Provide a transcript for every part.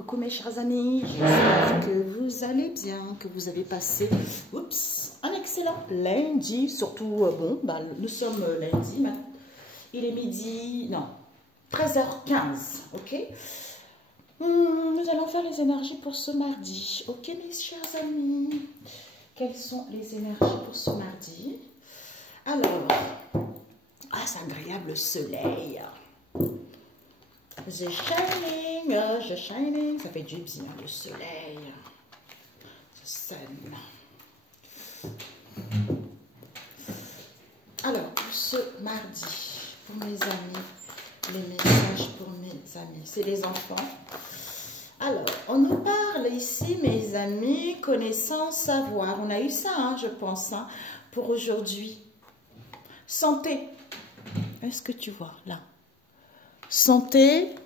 Coucou mes chers amis, j'espère que vous allez bien, que vous avez passé un excellent lundi, surtout, nous sommes lundi, il est midi, non, 13h15, ok. Nous allons faire les énergies pour ce mardi, ok mes chers amis. Quelles sont les énergies pour ce mardi? Alors, c'est agréable le soleil. The shining, ça fait du bien le soleil. The sun. Alors, pour ce mardi, pour mes amis, les messages pour mes amis, c'est les enfants. Alors, on nous parle ici, mes amis, connaissance, savoir. On a eu ça, je pense, pour aujourd'hui. Santé. Est-ce que tu vois, là? Santé,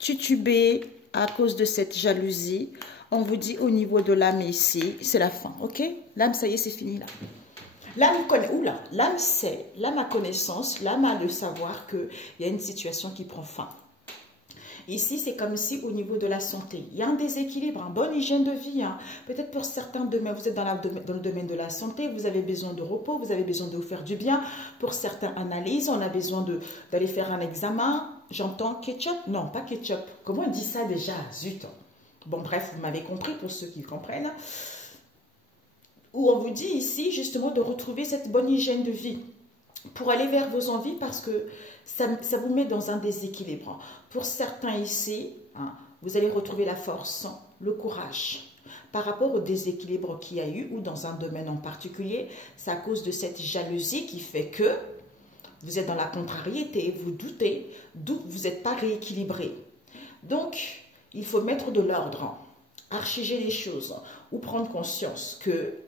titubé à cause de cette jalousie. On vous dit au niveau de l'âme ici, c'est la fin, ok? L'âme, ça y est, c'est fini là. L'âme connaît, l'âme sait, l'âme a connaissance, l'âme a le savoir qu'il y a une situation qui prend fin. Ici, c'est comme si au niveau de la santé, il y a un déséquilibre, une bonne hygiène de vie. Peut-être pour certains domaines, vous êtes dans le domaine de la santé, vous avez besoin de repos, vous avez besoin de vous faire du bien. Pour certaines analyses, on a besoin d'aller faire un examen. J'entends ketchup? Non, pas ketchup. Comment on dit ça déjà? Zut. Bon, bref, vous m'avez compris pour ceux qui comprennent. Où on vous dit ici, justement, de retrouver cette bonne hygiène de vie pour aller vers vos envies parce que ça vous met dans un déséquilibre. Pour certains ici, vous allez retrouver la force, le courage. Par rapport au déséquilibre qu'il y a eu ou dans un domaine en particulier, c'est à cause de cette jalousie qui fait que vous êtes dans la contrariété, vous doutez, d'où vous n'êtes pas rééquilibré. Donc, il faut mettre de l'ordre, archiger les choses ou prendre conscience que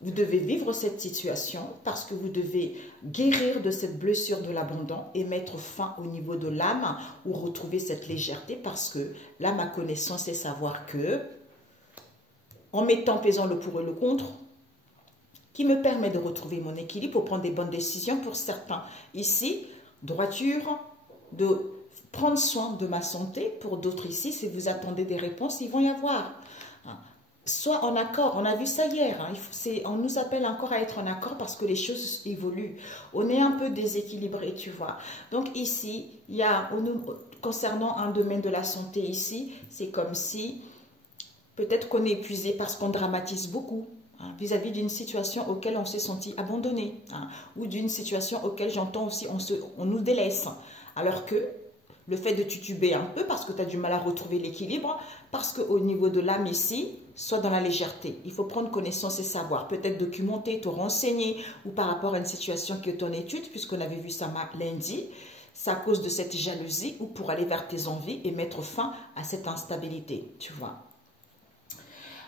vous devez vivre cette situation parce que vous devez guérir de cette blessure de l'abandon et mettre fin au niveau de l'âme ou retrouver cette légèreté parce que l'âme a connaissance et savoir que, en mettant pesant le pour et le contre, qui me permet de retrouver mon équilibre pour prendre des bonnes décisions pour certains. Ici, droiture, de prendre soin de ma santé. Pour d'autres ici, si vous attendez des réponses, ils vont y avoir. Soit en accord, on a vu ça hier, on nous appelle encore à être en accord parce que les choses évoluent. On est un peu déséquilibré, tu vois. Donc ici, il y a, concernant un domaine de la santé ici, c'est comme si peut-être qu'on est épuisé parce qu'on dramatise beaucoup vis-à-vis d'une situation auquel on s'est senti abandonné ou d'une situation auquel j'entends aussi on nous délaisse. Alors que le fait de tituber un peu parce que tu as du mal à retrouver l'équilibre, parce qu'au niveau de l'âme ici, soit dans la légèreté. Il faut prendre connaissance et savoir, peut-être documenter, te renseigner ou par rapport à une situation qui est en étude, puisqu'on avait vu ça lundi, c'est à cause de cette jalousie ou pour aller vers tes envies et mettre fin à cette instabilité, tu vois.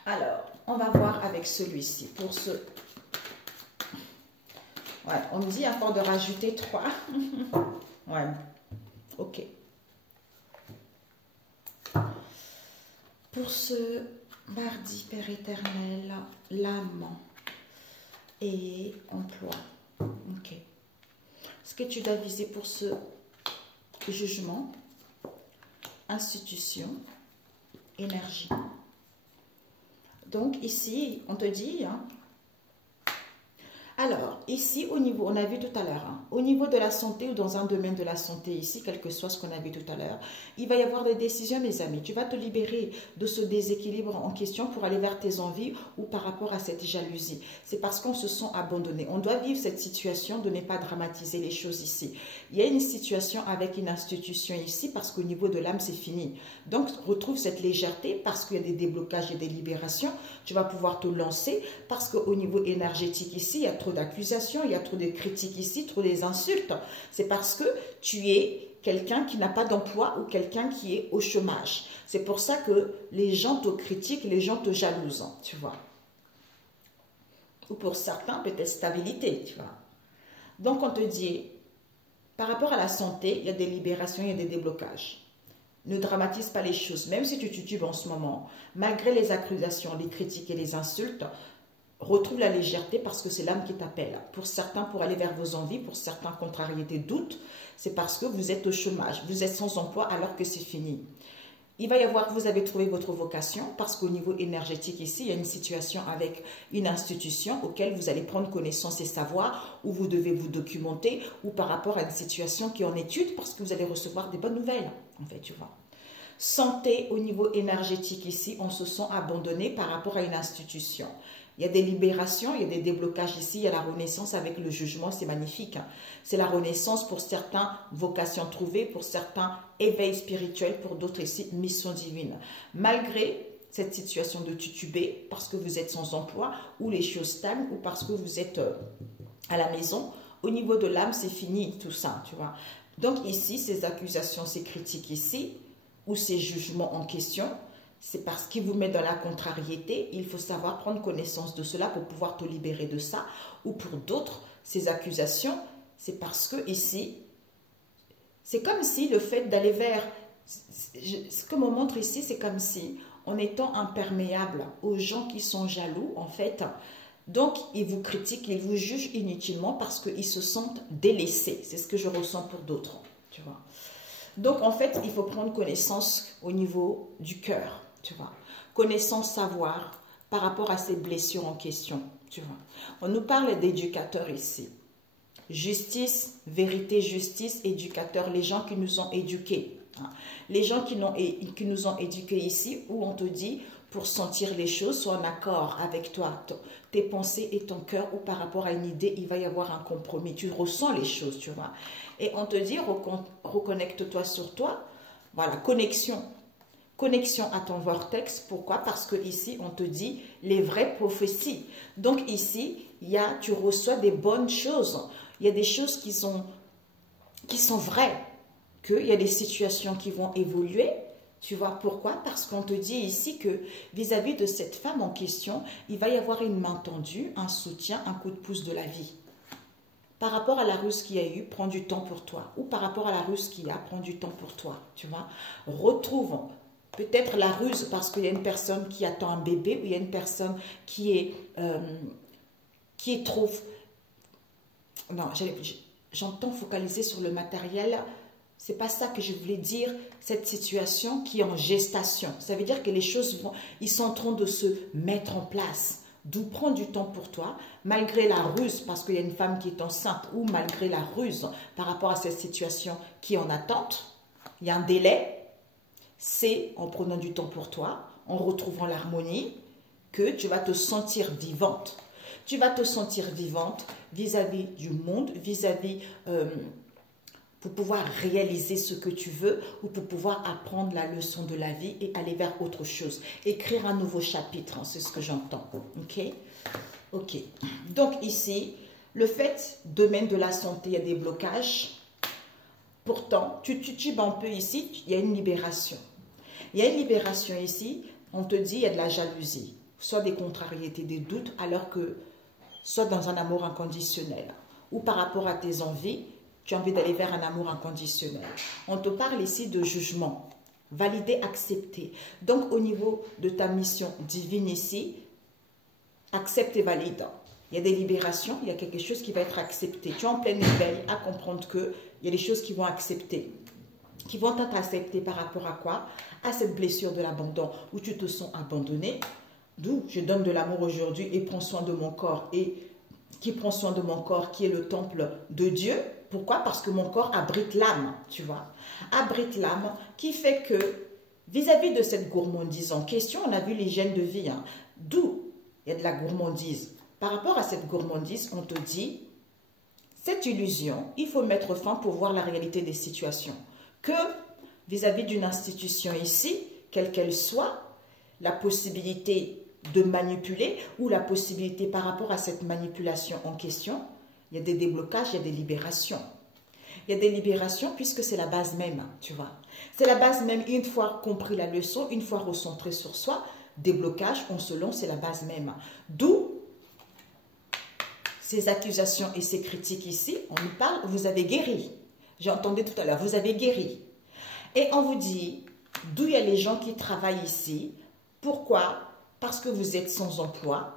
Alors, on va voir avec celui-ci. Pour ce... Ouais, on me dit encore de rajouter 3. Ouais, ok. Pour ce mardi, Père éternel, l'âme et emploi. Ok. Ce que tu dois viser pour ce jugement, institution, énergie. Donc ici, on te dit... Alors, ici, au niveau, on a vu tout à l'heure, au niveau de la santé ou dans un domaine de la santé ici, quel que soit ce qu'on a vu tout à l'heure, il va y avoir des décisions, mes amis. Tu vas te libérer de ce déséquilibre en question pour aller vers tes envies ou par rapport à cette jalousie. C'est parce qu'on se sent abandonné. On doit vivre cette situation de ne pas dramatiser les choses ici. Il y a une situation avec une institution ici parce qu'au niveau de l'âme, c'est fini. Donc, retrouve cette légèreté parce qu'il y a des déblocages et des libérations. Tu vas pouvoir te lancer parce qu'au niveau énergétique ici, il y a trop d'accusations, il y a trop de critiques ici, trop des insultes. C'est parce que tu es quelqu'un qui n'a pas d'emploi ou quelqu'un qui est au chômage. C'est pour ça que les gens te critiquent, les gens te jalousent, tu vois. Ou pour certains, peut-être stabilité, tu vois. Donc, on te dit, par rapport à la santé, il y a des libérations, il y a des déblocages. Ne dramatise pas les choses, même si tu titubes en ce moment, malgré les accusations, les critiques et les insultes, retrouve la légèreté parce que c'est l'âme qui t'appelle. Pour certains, pour aller vers vos envies, pour certains, contrariétés, doutes, c'est parce que vous êtes au chômage, vous êtes sans emploi alors que c'est fini. Il va y avoir, vous avez trouvé votre vocation parce qu'au niveau énergétique ici, il y a une situation avec une institution auquel vous allez prendre connaissance et savoir où vous devez vous documenter ou par rapport à une situation qui est en étude parce que vous allez recevoir des bonnes nouvelles, en fait, tu vois. Santé au niveau énergétique ici, on se sent abandonné par rapport à une institution. Il y a des libérations, il y a des déblocages ici, il y a la renaissance avec le jugement, c'est magnifique. C'est la renaissance pour certains, vocations trouvées, pour certains, éveil spirituel, pour d'autres ici, mission divine. Malgré cette situation de tituber, parce que vous êtes sans emploi, ou les choses stagnent, ou parce que vous êtes à la maison, au niveau de l'âme, c'est fini tout ça, tu vois. Donc ici, ces accusations, ces critiques ici, ou ces jugements en question, c'est parce qu'il vous met dans la contrariété. Il faut savoir prendre connaissance de cela pour pouvoir te libérer de ça. Ou pour d'autres, ces accusations, c'est parce que ici, c'est comme si le fait d'aller vers... Ce que me montre ici, c'est comme si, en étant imperméable aux gens qui sont jaloux, en fait, donc ils vous critiquent, ils vous jugent inutilement parce qu'ils se sentent délaissés. C'est ce que je ressens pour d'autres, tu vois. Donc, en fait, il faut prendre connaissance au niveau du cœur, tu vois. Connaissance, savoir par rapport à ces blessures en question, tu vois. On nous parle d'éducateurs ici. Justice, vérité, justice, éducateurs, les gens qui nous ont éduqués. Hein. Les gens qui nous ont éduqués ici, où on te dit, pour sentir les choses, sois en accord avec toi, tes pensées et ton cœur, ou par rapport à une idée, il va y avoir un compromis. Tu ressens les choses, tu vois. Et on te dit, reconnecte-toi sur toi. Voilà, connexion. Connexion à ton vortex. Pourquoi? Parce que ici, on te dit les vraies prophéties. Donc ici, tu reçois des bonnes choses. Il y a des choses qui sont vraies. Il y a des situations qui vont évoluer. Tu vois pourquoi? Parce qu'on te dit ici que vis-à-vis de cette femme en question, il va y avoir une main tendue, un soutien, un coup de pouce de la vie. Par rapport à la ruse qu'il y a eu, prends du temps pour toi. Ou par rapport à la ruse qu'il y a, prends du temps pour toi. Tu vois? Retrouvons peut-être la ruse parce qu'il y a une personne qui attend un bébé ou il y a une personne qui est trop... Non, j'entends focaliser sur le matériel. C'est pas ça que je voulais dire, cette situation qui est en gestation. Ça veut dire que les choses ils sont en train de se mettre en place. D'où prends du temps pour toi, malgré la ruse, parce qu'il y a une femme qui est enceinte, ou malgré la ruse par rapport à cette situation qui est en attente. Il y a un délai. C'est en prenant du temps pour toi, en retrouvant l'harmonie, que tu vas te sentir vivante. Tu vas te sentir vivante vis-à-vis du monde, vis-à-vis... pour pouvoir réaliser ce que tu veux ou pour pouvoir apprendre la leçon de la vie et aller vers autre chose. Écrire un nouveau chapitre, hein, c'est ce que j'entends. Ok? Ok. Donc ici, le fait, domaine de la santé, il y a des blocages. Pourtant, tu tubes un peu ici, il y a une libération. Il y a une libération ici, on te dit il y a de la jalousie, soit des contrariétés, des doutes, alors que soit dans un amour inconditionnel ou par rapport à tes envies, tu as envie d'aller vers un amour inconditionnel. On te parle ici de jugement. Valider, accepter. Donc, au niveau de ta mission divine ici, accepte et valide. Il y a des libérations, il y a quelque chose qui va être accepté. Tu es en plein éveil à comprendre qu'il y a des choses qui vont accepter. Qui vont être acceptées par rapport à quoi? À cette blessure de l'abandon où tu te sens abandonné. D'où je donne de l'amour aujourd'hui et prends soin de mon corps. Et qui prend soin de mon corps, qui est le temple de Dieu. Pourquoi? Parce que mon corps abrite l'âme, tu vois. Abrite l'âme qui fait que, vis-à-vis de cette gourmandise en question, on a vu les gènes de vie, hein, d'où il y a de la gourmandise. Par rapport à cette gourmandise, on te dit, cette illusion, il faut mettre fin pour voir la réalité des situations. Que, vis-à-vis d'une institution ici, quelle qu'elle soit, la possibilité de manipuler ou la possibilité par rapport à cette manipulation en question, il y a des déblocages, il y a des libérations. Il y a des libérations puisque c'est la base même, tu vois. C'est la base même, une fois compris la leçon, une fois recentré sur soi, déblocage, on se lance, c'est la base même. D'où ces accusations et ces critiques ici, on nous parle, vous avez guéri. J'ai entendu tout à l'heure, vous avez guéri. Et on vous dit, d'où il y a les gens qui travaillent ici. Pourquoi? Parce que vous êtes sans emploi.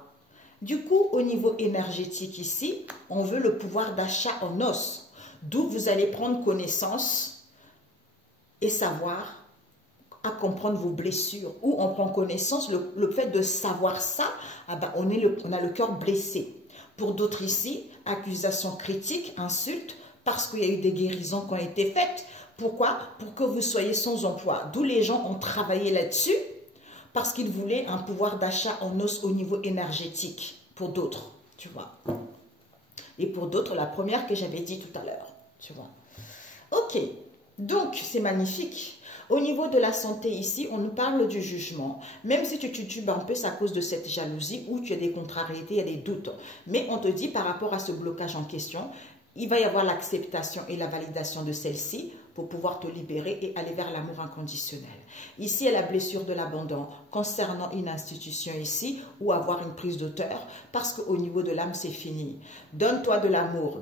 Du coup, au niveau énergétique ici, on veut le pouvoir d'achat en os. D'où vous allez prendre connaissance et savoir à comprendre vos blessures, ou on prend connaissance, le fait de savoir ça, ah ben on a le cœur blessé. Pour d'autres ici, accusations critiques, insultes, parce qu'il y a eu des guérisons qui ont été faites. Pourquoi? Pour que vous soyez sans emploi. D'où les gens ont travaillé là-dessus, parce qu'ils voulaient un pouvoir d'achat en os au niveau énergétique, pour d'autres, tu vois. Et pour d'autres, la première que j'avais dit tout à l'heure, tu vois. Ok, donc c'est magnifique. Au niveau de la santé ici, on nous parle du jugement. Même si tu titubes un peu, c'est à cause de cette jalousie où tu as des contrariétés, il y a des doutes. Mais on te dit par rapport à ce blocage en question, il va y avoir l'acceptation et la validation de celle-ci pour pouvoir te libérer et aller vers l'amour inconditionnel. Ici, il y a la blessure de l'abandon concernant une institution ici ou avoir une prise d'auteur parce qu'au niveau de l'âme, c'est fini. Donne-toi de l'amour.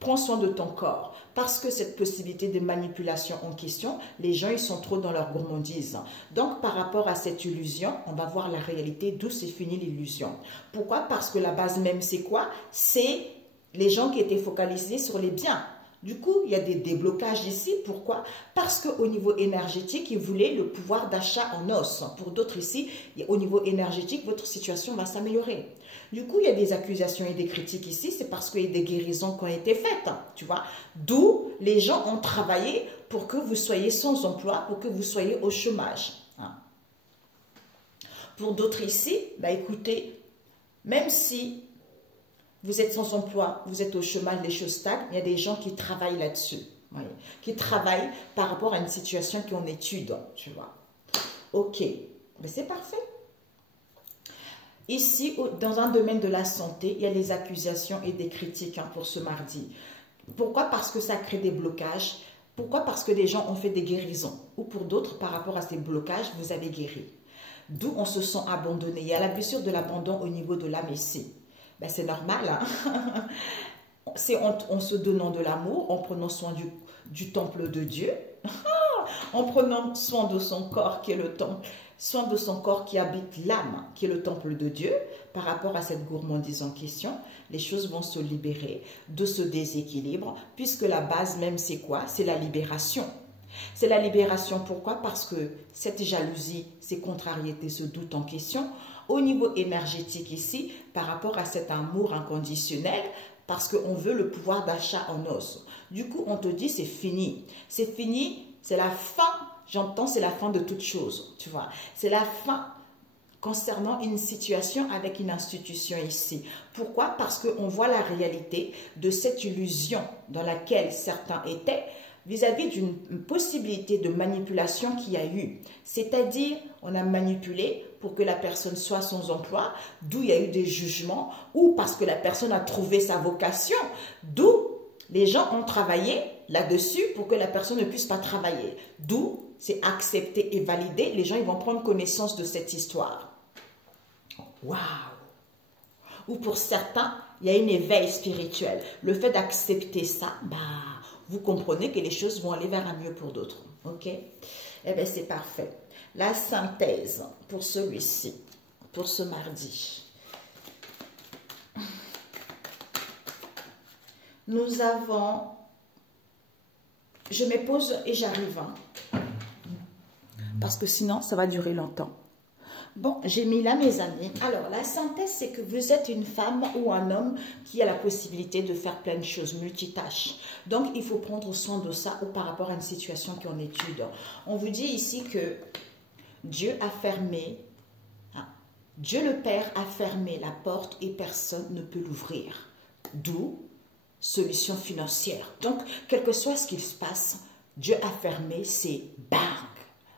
Prends soin de ton corps. Parce que cette possibilité de manipulation en question, les gens, ils sont trop dans leur gourmandise. Donc, par rapport à cette illusion, on va voir la réalité d'où c'est fini l'illusion. Pourquoi? Parce que la base même, c'est quoi? C'est les gens qui étaient focalisés sur les biens. Du coup, il y a des déblocages ici. Pourquoi? Parce qu'au niveau énergétique, ils voulaient le pouvoir d'achat en os. Pour d'autres ici, au niveau énergétique, votre situation va s'améliorer. Du coup, il y a des accusations et des critiques ici. C'est parce qu'il y a des guérisons qui ont été faites. Tu vois? D'où les gens ont travaillé pour que vous soyez sans emploi, pour que vous soyez au chômage. Pour d'autres ici, bah écoutez, même si vous êtes sans emploi, vous êtes au chômage, les choses stagnent, il y a des gens qui travaillent là-dessus, qui travaillent par rapport à une situation qui est en étude, tu vois. Ok, mais c'est parfait. Ici, dans un domaine de la santé, il y a des accusations et des critiques pour ce mardi. Pourquoi? Parce que ça crée des blocages. Pourquoi? Parce que des gens ont fait des guérisons. Ou pour d'autres, par rapport à ces blocages, vous avez guéri. D'où on se sent abandonné. Il y a la blessure de l'abandon au niveau de l'âme ici. Ben, c'est normal, hein? C'est en se donnant de l'amour, en prenant soin du temple de Dieu, en prenant soin de son corps qui est le temple, soin de son corps qui habite l'âme, qui est le temple de Dieu, par rapport à cette gourmandise en question, les choses vont se libérer de ce déséquilibre, puisque la base même c'est quoi? C'est la libération. C'est la libération, pourquoi? Parce que cette jalousie, ces contrariétés, ce doute en question, au niveau énergétique ici, par rapport à cet amour inconditionnel, parce qu'on veut le pouvoir d'achat en os. Du coup, on te dit c'est fini. C'est fini, c'est la fin, j'entends, c'est la fin de toute chose, tu vois. C'est la fin concernant une situation avec une institution ici. Pourquoi? Parce qu'on voit la réalité de cette illusion dans laquelle certains étaient, vis-à-vis d'une possibilité de manipulation qu'il y a eu. C'est-à-dire, on a manipulé pour que la personne soit sans emploi, d'où il y a eu des jugements, ou parce que la personne a trouvé sa vocation, d'où les gens ont travaillé là-dessus pour que la personne ne puisse pas travailler. D'où c'est accepté et validé, les gens ils vont prendre connaissance de cette histoire. Waouh! Ou pour certains, il y a un éveil spirituel. Le fait d'accepter ça, vous comprenez que les choses vont aller vers un mieux pour d'autres. Ok? Eh bien, c'est parfait. La synthèse pour celui-ci, pour ce mardi. Nous avons... Je me pose et j'arrive. Parce que sinon, ça va durer longtemps. Bon, j'ai mis là mes amis. Alors, la synthèse, c'est que vous êtes une femme ou un homme qui a la possibilité de faire plein de choses, multitâches. Donc, il faut prendre soin de ça ou par rapport à une situation qui est en étude. On vous dit ici que Dieu a fermé, Dieu le Père a fermé la porte et personne ne peut l'ouvrir. D'où solution financière. Donc, quel que soit ce qu'il se passe, Dieu a fermé ses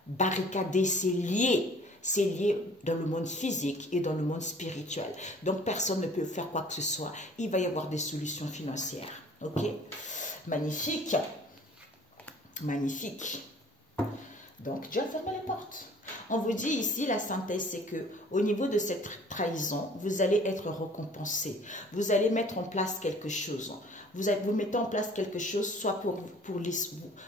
barricadé, c'est lié. C'est lié dans le monde physique et dans le monde spirituel. Donc, personne ne peut faire quoi que ce soit. Il va y avoir des solutions financières. Ok? Magnifique. Magnifique. Donc, Dieu a fermé les portes. On vous dit ici, la synthèse, c'est que au niveau de cette trahison, vous allez être récompensé. Vous allez mettre en place quelque chose. Vous mettez en place quelque chose, soit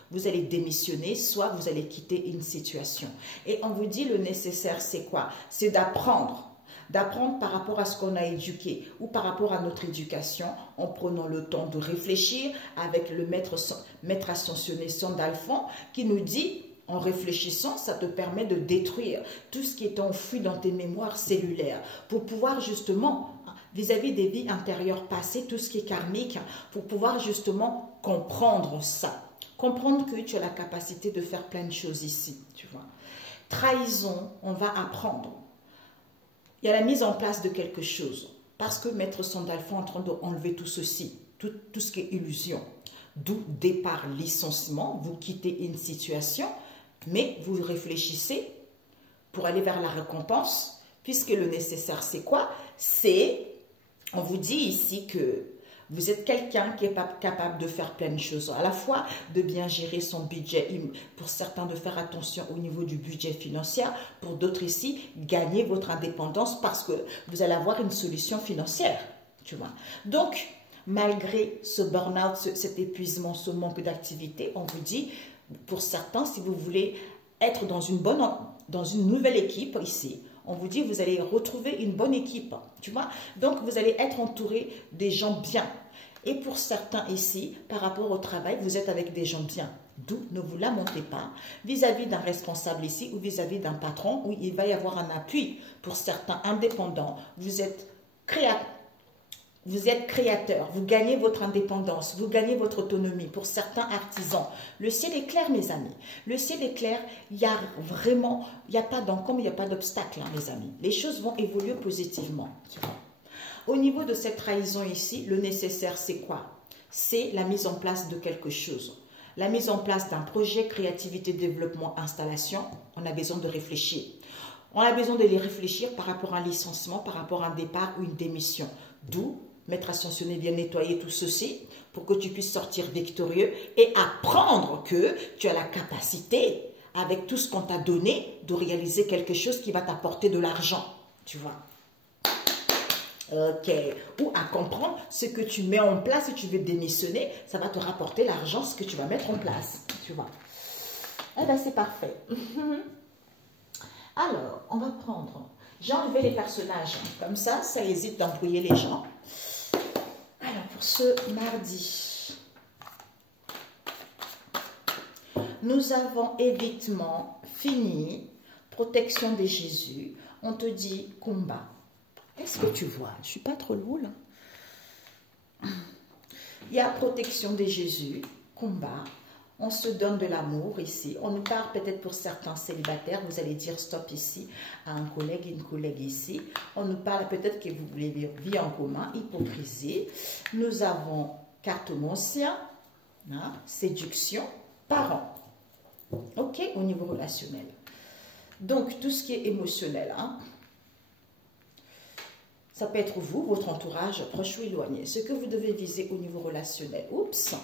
vous allez démissionner, soit vous allez quitter une situation. Et on vous dit le nécessaire, c'est quoi? C'est d'apprendre. D'apprendre par rapport à ce qu'on a éduqué ou par rapport à notre éducation en prenant le temps de réfléchir avec le maître ascensionné Sandalphon qui nous dit En réfléchissant, ça te permet de détruire tout ce qui est enfoui dans tes mémoires cellulaires pour pouvoir justement, vis-à-vis des vies intérieures passées, tout ce qui est karmique, pour pouvoir justement comprendre ça. Comprendre que tu as la capacité de faire plein de choses ici, tu vois. Trahison, on va apprendre. Il y a la mise en place de quelque chose. Parce que Maître Sandalphon est en train d'enlever tout ceci, tout ce qui est illusion. D'où départ licenciement, vous quittez une situation, mais vous réfléchissez pour aller vers la récompense, puisque le nécessaire, c'est quoi? C'est, on vous dit ici que vous êtes quelqu'un qui est capable de faire plein de choses, à la fois de bien gérer son budget, pour certains de faire attention au niveau du budget financier, pour d'autres ici, gagner votre indépendance parce que vous allez avoir une solution financière, tu vois. Donc, malgré ce burn-out, cet épuisement, ce manque d'activité, on vous dit, pour certains, si vous voulez être dans une nouvelle équipe ici, on vous dit, vous allez retrouver une bonne équipe, tu vois. Donc, vous allez être entouré des gens bien. Et pour certains ici, par rapport au travail, vous êtes avec des gens bien. D'où ne vous lamentez pas vis-à-vis d'un responsable ici ou vis-à-vis d'un patron où il va y avoir un appui. Pour certains indépendants, vous êtes créateur, vous gagnez votre indépendance, vous gagnez votre autonomie. Pour certains artisans, le ciel est clair, mes amis. Le ciel est clair, il y a vraiment, il n'y a pas d'encombre, il n'y a pas d'obstacle, hein, mes amis. Les choses vont évoluer positivement. Au niveau de cette trahison ici, le nécessaire, c'est quoi? C'est la mise en place de quelque chose. La mise en place d'un projet, créativité, développement, installation, on a besoin de réfléchir. On a besoin de les réfléchir par rapport à un licenciement, par rapport à un départ ou une démission. D'où Maître Ascensionné vient nettoyer tout ceci pour que tu puisses sortir victorieux et apprendre que tu as la capacité, avec tout ce qu'on t'a donné, de réaliser quelque chose qui va t'apporter de l'argent, tu vois. Ok. Ou à comprendre ce que tu mets en place si tu veux démissionner, ça va te rapporter l'argent, ce que tu vas mettre en place, tu vois. Eh bien, c'est parfait. Alors, on va prendre... J'ai enlevé les personnages, comme ça hésite d'embrouiller les gens. Alors, pour ce mardi, nous avons évitement fini, protection de Jésus. On te dit combat. Est-ce que tu vois? Je ne suis pas trop lourde. Il y a protection de Jésus, combat. On se donne de l'amour ici. On nous parle peut-être pour certains célibataires. Vous allez dire stop ici à un collègue, une collègue ici. On nous parle peut-être que vous voulez vie en commun, hypocrisie. Nous avons cartomancien, hein, séduction, parents. Ok, au niveau relationnel. Donc, tout ce qui est émotionnel, hein. Ça peut être vous, votre entourage, proche ou éloigné. Ce que vous devez viser au niveau relationnel. Oups,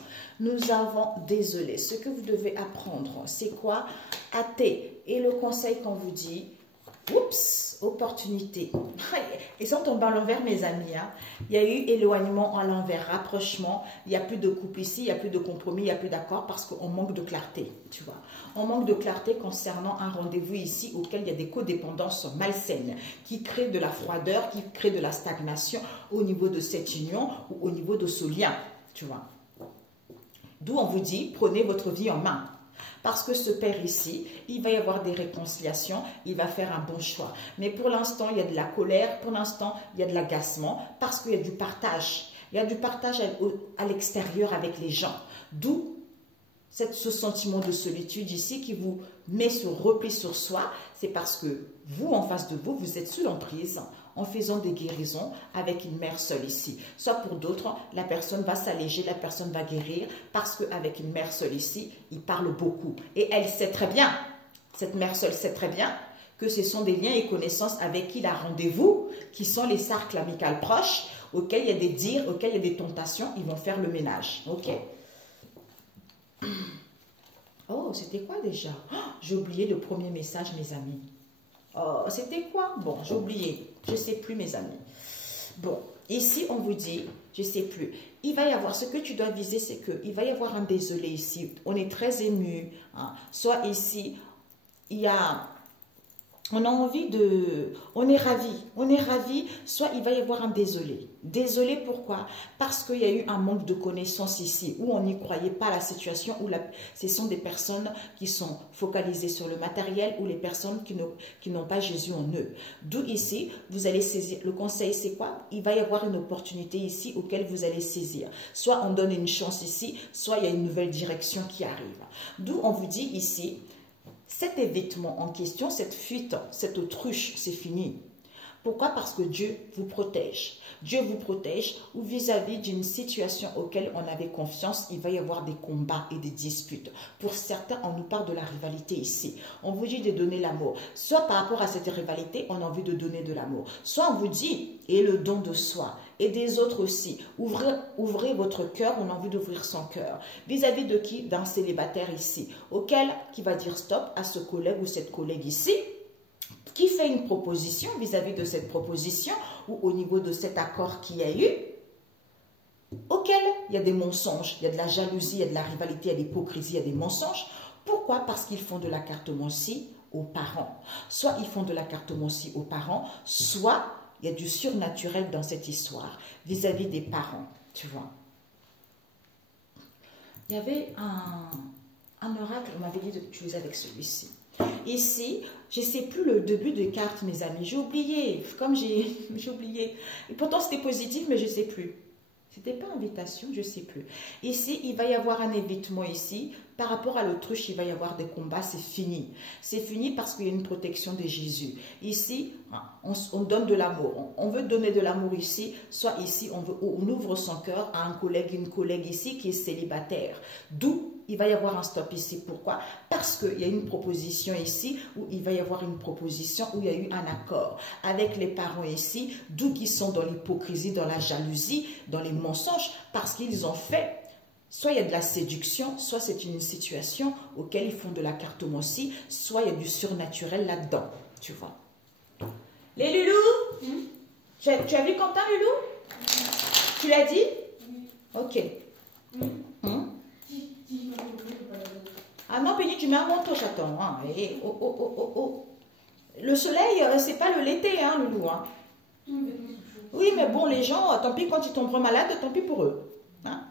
nous avons désolé. Ce que vous devez apprendre, c'est quoi? Athée. Et le conseil qu'on vous dit, oups, opportunité. Ils sont tombés à l'envers, mes amis. Hein. Il y a eu éloignement à l'envers, rapprochement. Il n'y a plus de couple ici, il n'y a plus de compromis, il n'y a plus d'accord parce qu'on manque de clarté, tu vois. On manque de clarté concernant un rendez-vous ici auquel il y a des codépendances malsaines qui créent de la froideur, qui créent de la stagnation au niveau de cette union ou au niveau de ce lien, tu vois. D'où on vous dit, prenez votre vie en main. Parce que ce père ici, il va y avoir des réconciliations, il va faire un bon choix. Mais pour l'instant, il y a de la colère, pour l'instant, il y a de l'agacement, parce qu'il y a du partage. Il y a du partage à l'extérieur avec les gens. D'où ce sentiment de solitude ici qui vous met sur repli sur soi. C'est parce que vous, en face de vous, vous êtes sous l'emprise en faisant des guérisons avec une mère seule ici. Soit pour d'autres, la personne va s'alléger, la personne va guérir parce qu'avec une mère seule ici, il parle beaucoup. Et elle sait très bien, cette mère seule sait très bien que ce sont des liens et connaissances avec qui il a rendez-vous, qui sont les cercles amicaux proches, auxquels il y a des dires, auxquels il y a des tentations, ils vont faire le ménage. Ok? Oh, c'était quoi déjà? Oh, j'ai oublié le premier message, mes amis. Oh, c'était quoi? Bon, j'ai oublié. Je ne sais plus, mes amis. Bon, ici, on vous dit, je ne sais plus. Il va y avoir, ce que tu dois viser, c'est qu'il va y avoir un désolé ici. On est très ému. Hein. Soit ici, il y a on a envie de, on est ravi, soit il va y avoir un désolé. Désolé pourquoi? Parce qu'il y a eu un manque de connaissances ici, où on n'y croyait pas la situation, où ce sont des personnes qui sont focalisées sur le matériel, ou les personnes qui n'ont pas Jésus en eux. D'où ici, vous allez saisir, le conseil c'est quoi? Il va y avoir une opportunité ici auquel vous allez saisir. Soit on donne une chance ici, soit il y a une nouvelle direction qui arrive. D'où on vous dit ici, cet évitement en question, cette fuite, cette autruche, c'est fini. Pourquoi? Parce que Dieu vous protège. Dieu vous protège ou vis-à-vis d'une situation auquel on avait confiance, il va y avoir des combats et des disputes. Pour certains, on nous parle de la rivalité ici. On vous dit de donner l'amour. Soit par rapport à cette rivalité, on a envie de donner de l'amour. Soit on vous dit, et le don de soi, et des autres aussi. Ouvrez votre cœur, on a envie d'ouvrir son cœur. Vis-à-vis de qui? D'un célibataire ici, auquel qui va dire stop à ce collègue ou cette collègue ici, qui fait une proposition vis-à-vis de cette proposition ou au niveau de cet accord qu'il y a eu, auquel il y a des mensonges, il y a de la jalousie, il y a de la rivalité, il y a de l'hypocrisie, il y a des mensonges. Pourquoi? Parce qu'ils font de la cartomancie aux parents. Soit ils font de la cartomancie aux parents, soit il y a du surnaturel dans cette histoire vis-à-vis des parents, tu vois. Il y avait un oracle, on m'avait dit d'utiliser avec celui-ci. Ici, je ne sais plus le début de carte, mes amis. J'ai oublié, comme j'ai oublié. Et pourtant, c'était positif, mais je ne sais plus. C'était pas invitation, je ne sais plus. Ici, il va y avoir un évitement ici. Par rapport à l'autruche, il va y avoir des combats, c'est fini. C'est fini parce qu'il y a une protection de Jésus. Ici, on donne de l'amour. On veut donner de l'amour ici, soit ici, on ouvre son cœur à un collègue, une collègue ici qui est célibataire. D'où il va y avoir un stop ici. Pourquoi? Parce qu'il y a une proposition ici, où il va y avoir une proposition, où il y a eu un accord avec les parents ici, d'où qu'ils sont dans l'hypocrisie, dans la jalousie, dans les mensonges, parce qu'ils ont fait, soit il y a de la séduction, soit c'est une situation auquel ils font de la cartomancie, soit il y a du surnaturel là-dedans, tu vois. Les loulous, tu as vu Quentin, Loulou? Tu l'as dit? Ok. Ah non, Penny, tu mets un manteau, chaton. Hein. Et, oh. Le soleil, c'est pas l'été, hein, Loulou. Hein. Oui, mais bon, les gens, tant pis quand ils tomberont malades, tant pis pour eux. Hein.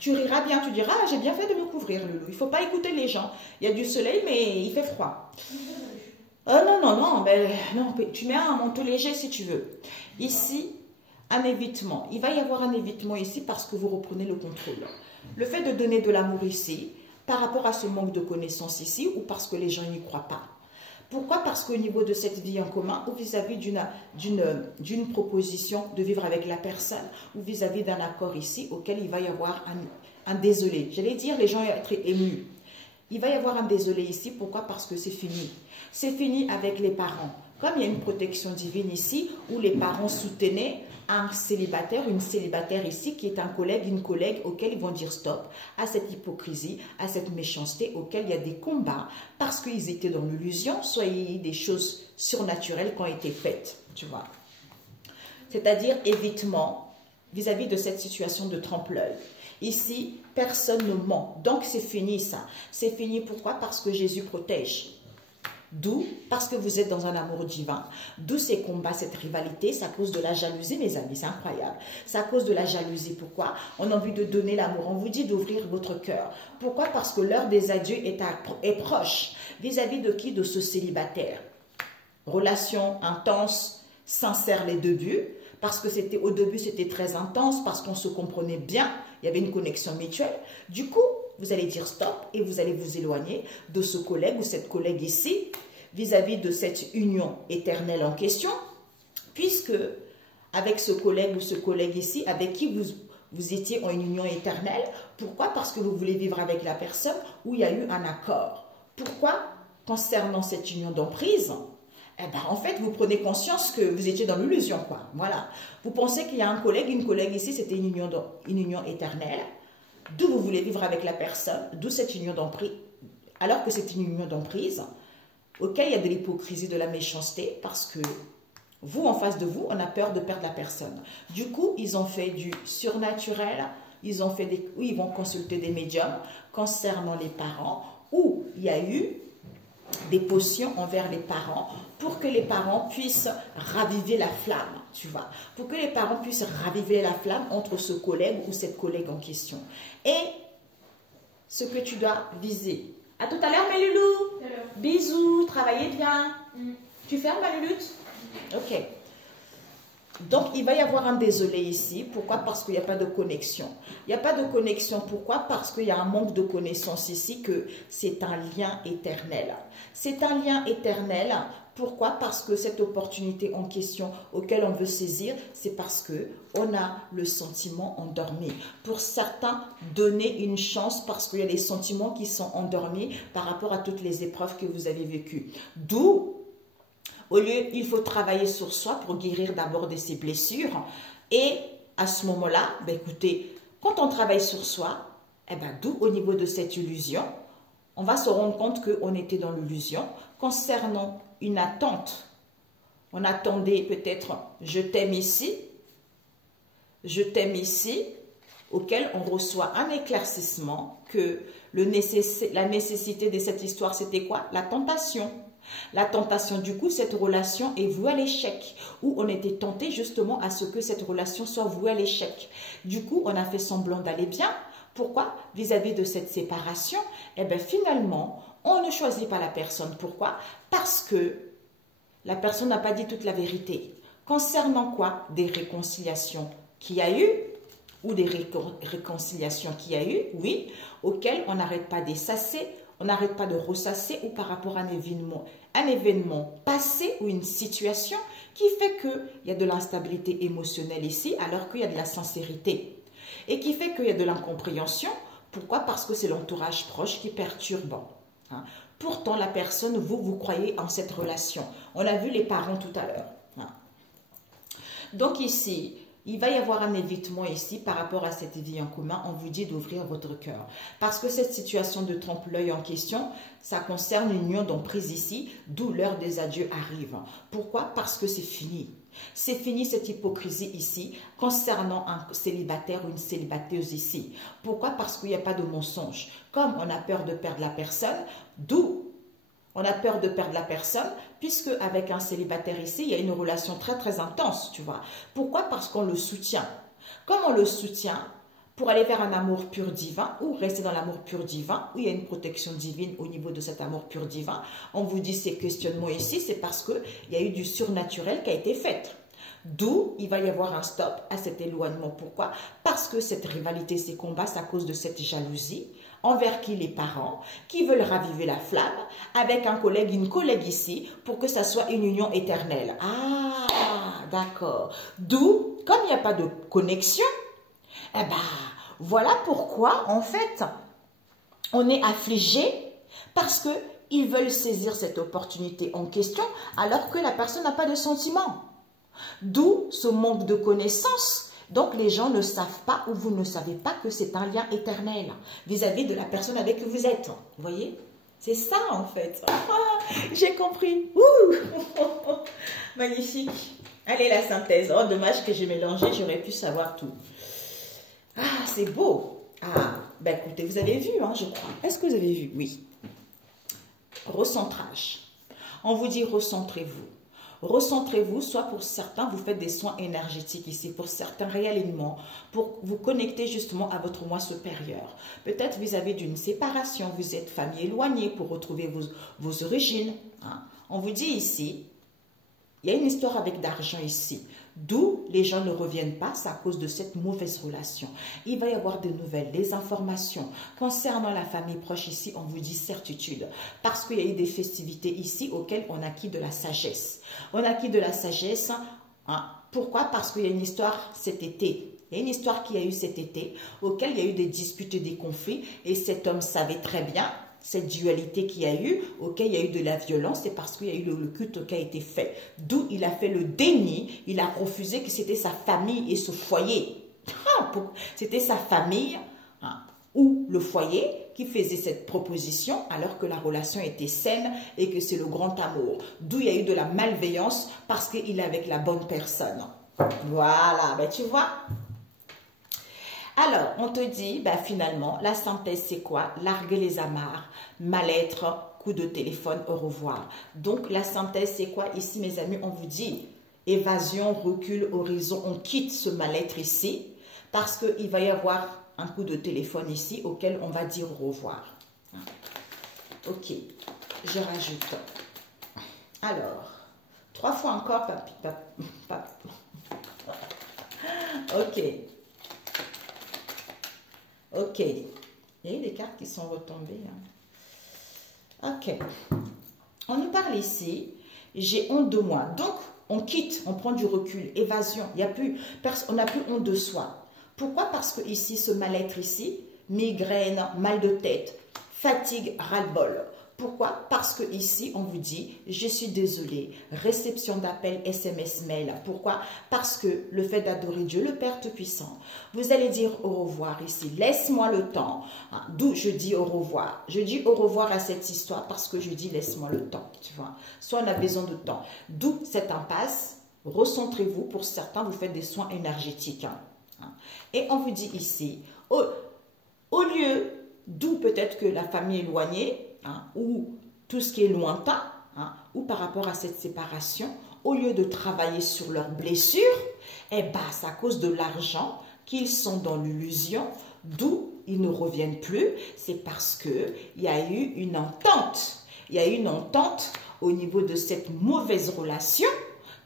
Tu riras bien, tu diras, ah, j'ai bien fait de me couvrir, Loulou. Il ne faut pas écouter les gens. Il y a du soleil, mais il fait froid. Non, tu mets un manteau léger si tu veux. Ici, un évitement. Il va y avoir un évitement ici parce que vous reprenez le contrôle. Le fait de donner de l'amour ici, par rapport à ce manque de connaissances ici, ou parce que les gens n'y croient pas. Pourquoi? Parce qu'au niveau de cette vie en commun, ou vis-à-vis d'une proposition de vivre avec la personne, ou vis-à-vis d'un accord ici, auquel il va y avoir un désolé. J'allais dire, les gens vont être émus. Il va y avoir un désolé ici. Pourquoi? Parce que c'est fini. C'est fini avec les parents. Comme il y a une protection divine ici, où les parents soutenaient un célibataire, une célibataire ici, qui est un collègue, une collègue, auquel ils vont dire stop à cette hypocrisie, à cette méchanceté, auquel il y a des combats, parce qu'ils étaient dans l'illusion, soit il y a des choses surnaturelles qui ont été faites, tu vois. C'est-à-dire évitement vis-à-vis de cette situation de trompe-l'œil. Ici, personne ne ment. Donc, c'est fini ça. C'est fini pourquoi? Parce que Jésus protège. D'où, parce que vous êtes dans un amour divin. D'où ces combats, cette rivalité. C'est à cause de la jalousie, mes amis. C'est incroyable. C'est à cause de la jalousie. Pourquoi? On a envie de donner l'amour. On vous dit d'ouvrir votre cœur. Pourquoi? Parce que l'heure des adieux est proche. Vis-à-vis de qui? De ce célibataire. Relation intense, sincère les débuts. Parce que au début, c'était très intense. Parce qu'on se comprenait bien. Il y avait une connexion mutuelle. Du coup, vous allez dire stop et vous allez vous éloigner de ce collègue ou cette collègue ici vis-à-vis de cette union éternelle en question, puisque avec ce collègue ou ce collègue ici, avec qui vous étiez en une union éternelle. Pourquoi? Parce que vous voulez vivre avec la personne où il y a eu un accord. Pourquoi? Concernant cette union d'emprise, eh ben, en fait, vous prenez conscience que vous étiez dans l'illusion, quoi. Voilà. Vous pensez qu'il y a un collègue, une collègue ici, c'était une union éternelle. D'où vous voulez vivre avec la personne, d'où cette union d'emprise, alors que c'est une union d'emprise, auquel il y a de l'hypocrisie, de la méchanceté, parce que vous, en face de vous, on a peur de perdre la personne. Du coup, ils ont fait du surnaturel, ils vont consulter des médiums concernant les parents, où il y a eu des potions envers les parents pour que les parents puissent raviver la flamme, tu vois. Pour que les parents puissent raviver la flamme entre ce collègue ou cette collègue en question. Et ce que tu dois viser. À tout à l'heure, mes loulous. Bisous, travaillez bien. Tu fermes, ma louloute? Ok. Donc, il va y avoir un désolé ici. Pourquoi? Parce qu'il n'y a pas de connexion. Il n'y a pas de connexion. Pourquoi? Parce qu'il y a un manque de connaissance ici, que c'est un lien éternel. C'est un lien éternel. Pourquoi? Parce que cette opportunité en question auquel on veut saisir, c'est parce que on a le sentiment endormi. Pour certains, donner une chance parce qu'il y a des sentiments qui sont endormis par rapport à toutes les épreuves que vous avez vécues. D'où, au lieu, il faut travailler sur soi pour guérir d'abord de ses blessures. Et à ce moment-là, ben écoutez, quand on travaille sur soi, eh ben, d'où au niveau de cette illusion, on va se rendre compte qu'on était dans l'illusion concernant une attente. On attendait peut-être « je t'aime ici », auquel on reçoit un éclaircissement que la nécessité de cette histoire, c'était quoi? La tentation. La tentation, du coup, cette relation est vouée à l'échec, où on était tenté justement à ce que cette relation soit vouée à l'échec. Du coup, on a fait semblant d'aller bien. Pourquoi? Vis-à-vis de cette séparation, eh bien finalement, on ne choisit pas la personne. Pourquoi? Parce que la personne n'a pas dit toute la vérité. Concernant quoi? Des réconciliations qu'il y a eu, ou des réconciliations qu'il y a eu, oui, auxquelles on n'arrête pas d'essasser, on n'arrête pas de ressasser, ou par rapport à un événement passé ou une situation qui fait qu'il y a de l'instabilité émotionnelle ici, alors qu'il y a de la sincérité. Et qui fait qu'il y a de l'incompréhension. Pourquoi? Parce que c'est l'entourage proche qui perturbe. Hein. Pourtant, la personne, vous croyez en cette relation. On a vu les parents tout à l'heure. Hein. Donc ici, il va y avoir un évitement ici par rapport à cette vie en commun. On vous dit d'ouvrir votre cœur. Parce que cette situation de trompe-l'œil en question, ça concerne une union d'emprise ici, d'où l'heure des adieux arrive. Pourquoi? Parce que c'est fini. C'est fini cette hypocrisie ici concernant un célibataire ou une célibataire ici. Pourquoi? Parce qu'il n'y a pas de mensonge. Comme on a peur de perdre la personne, d'où on a peur de perdre la personne, puisque avec un célibataire ici, il y a une relation très très intense, tu vois. Pourquoi? Parce qu'on le soutient. Comme on le soutient, pour aller vers un amour pur divin, ou rester dans l'amour pur divin, où il y a une protection divine au niveau de cet amour pur divin, on vous dit ces questionnements ici, c'est parce qu'il y a eu du surnaturel qui a été fait. D'où il va y avoir un stop à cet éloignement. Pourquoi? Parce que cette rivalité, ces combats, c'est à cause de cette jalousie, envers qui les parents, qui veulent raviver la flamme, avec un collègue, une collègue ici, pour que ça soit une union éternelle. Ah, d'accord. D'où, comme il n'y a pas de connexion, eh ben, voilà pourquoi, en fait, on est affligé parce qu'ils veulent saisir cette opportunité en question alors que la personne n'a pas de sentiment. D'où ce manque de connaissance. Donc, les gens ne savent pas ou vous ne savez pas que c'est un lien éternel vis-à-vis de la personne avec qui vous êtes. Vous voyez? C'est ça, en fait. Ah, j'ai compris. Ouh. Magnifique. Allez, la synthèse. Oh, dommage que j'ai mélangé, j'aurais pu savoir tout. Ah, c'est beau. Ah, ben écoutez, vous avez vu, hein, je crois. Est-ce que vous avez vu? Oui. Recentrage. On vous dit recentrez-vous. Recentrez-vous, soit pour certains, vous faites des soins énergétiques ici, pour certains réalignements, pour vous connecter justement à votre moi supérieur. Peut-être vis-à-vis d'une séparation, vous êtes famille éloignée pour retrouver vos origines. Hein. On vous dit ici, il y a une histoire avec d'argent ici. D'où les gens ne reviennent pas, c'est à cause de cette mauvaise relation. Il va y avoir des nouvelles, des informations. Concernant la famille proche ici, on vous dit certitude. Parce qu'il y a eu des festivités ici auxquelles on a acquis de la sagesse. On a acquis de la sagesse. Hein. Pourquoi? Parce qu'il y a une histoire cet été. Il y a une histoire qu'il y a eu cet été, auquel il y a eu des disputes et des conflits. Et cet homme savait très bien cette dualité qu'il y a eu, auquel il y a eu de la violence, c'est parce qu'il y a eu le culte qui a été fait. D'où il a fait le déni, il a refusé que c'était sa famille et ce foyer. C'était sa famille ou le foyer qui faisait cette proposition alors que la relation était saine et que c'est le grand amour. D'où il y a eu de la malveillance parce qu'il est avec la bonne personne. Voilà, ben tu vois. Alors, on te dit, ben finalement, la synthèse, c'est quoi? Larguer les amarres, mal-être, coup de téléphone, au revoir. Donc, la synthèse, c'est quoi ici, mes amis? On vous dit évasion, recul, horizon. On quitte ce mal-être ici parce qu'il va y avoir un coup de téléphone ici auquel on va dire au revoir. Ok, je rajoute. Alors, 3 fois encore, papi. Ok. Ok. Il y a eu des cartes qui sont retombées. Ok. On nous parle ici, j'ai honte de moi. Donc, on quitte, on prend du recul, évasion. Il y a plus, on n'a plus honte de soi. Pourquoi? Parce que ici, ce mal-être ici, migraine, mal de tête, fatigue, ras-le-bol. Pourquoi? Parce que ici, on vous dit, je suis désolé, réception d'appel, SMS, mail. Pourquoi? Parce que le fait d'adorer Dieu, le Père Tout-Puissant, vous allez dire au revoir ici, laisse-moi le temps. D'où je dis au revoir. Je dis au revoir à cette histoire parce que je dis laisse-moi le temps, tu vois. Soit on a besoin de temps. D'où cette impasse, recentrez-vous. Pour certains, vous faites des soins énergétiques. Et on vous dit ici, au lieu, d'où peut-être que la famille est éloignée, ou tout ce qui est lointain, ou par rapport à cette séparation, au lieu de travailler sur leurs blessures, eh ben, c'est à cause de l'argent qu'ils sont dans l'illusion, d'où ils ne reviennent plus. C'est parce qu'il y a eu une entente. Il y a eu une entente au niveau de cette mauvaise relation.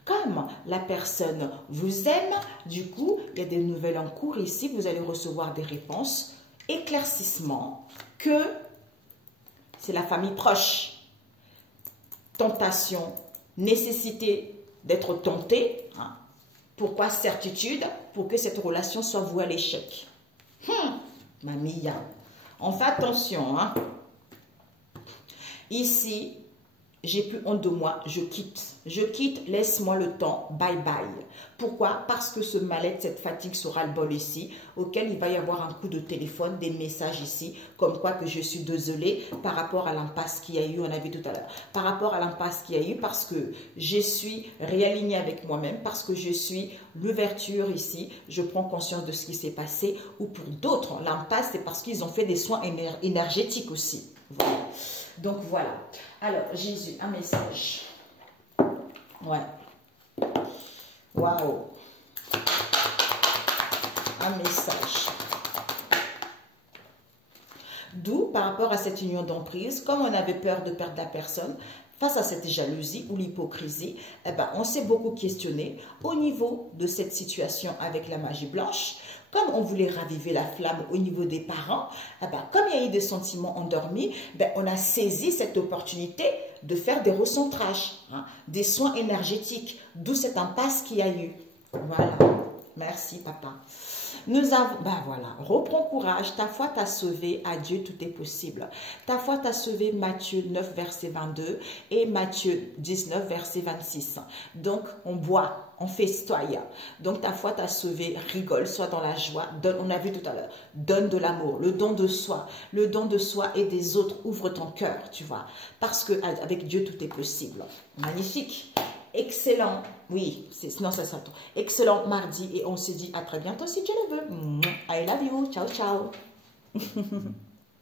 Comme la personne vous aime, du coup, il y a des nouvelles en cours ici. Vous allez recevoir des réponses, éclaircissements, que c'est la famille proche. Tentation, nécessité d'être tenté. Pourquoi certitude? Pour que cette relation soit vouée à l'échec. Mamie, on fait attention. Ici, j'ai plus honte de moi, je quitte. Je quitte, laisse-moi le temps, bye bye. Pourquoi? Parce que ce mal-être, cette fatigue sera le bol ici, auquel il va y avoir un coup de téléphone, des messages ici, comme quoi que je suis désolée par rapport à l'impasse qu'il y a eu, on a vu tout à l'heure. Par rapport à l'impasse qu'il y a eu, parce que je suis réalignée avec moi-même, parce que je suis l'ouverture ici, je prends conscience de ce qui s'est passé, ou pour d'autres, l'impasse, c'est parce qu'ils ont fait des soins énergétiques aussi. Voilà. Donc voilà. Alors, Jésus, un message. Ouais. Waouh. Un message. D'où, par rapport à cette union d'emprise, comme on avait peur de perdre la personne, face à cette jalousie ou l'hypocrisie, eh ben, on s'est beaucoup questionné au niveau de cette situation avec la magie blanche. Comme on voulait raviver la flamme au niveau des parents, eh ben, comme il y a eu des sentiments endormis, ben, on a saisi cette opportunité de faire des recentrages, des soins énergétiques, d'où cette impasse qu'il y a eu. Voilà. Merci, papa. Nous avons, ben voilà, reprends courage, ta foi t'a sauvé, à Dieu tout est possible. Ta foi t'a sauvé, Matthieu 9, verset 22 et Matthieu 19, verset 26. Donc, on boit, on festoie. Donc, ta foi t'a sauvé, rigole, sois dans la joie, donne, on a vu tout à l'heure, donne de l'amour, le don de soi et des autres, ouvre ton cœur, tu vois, parce que avec Dieu tout est possible. Magnifique. Excellent, oui, sinon ça sera tout. Excellent mardi et on se dit à très bientôt si Dieu le veut. I love you, ciao ciao.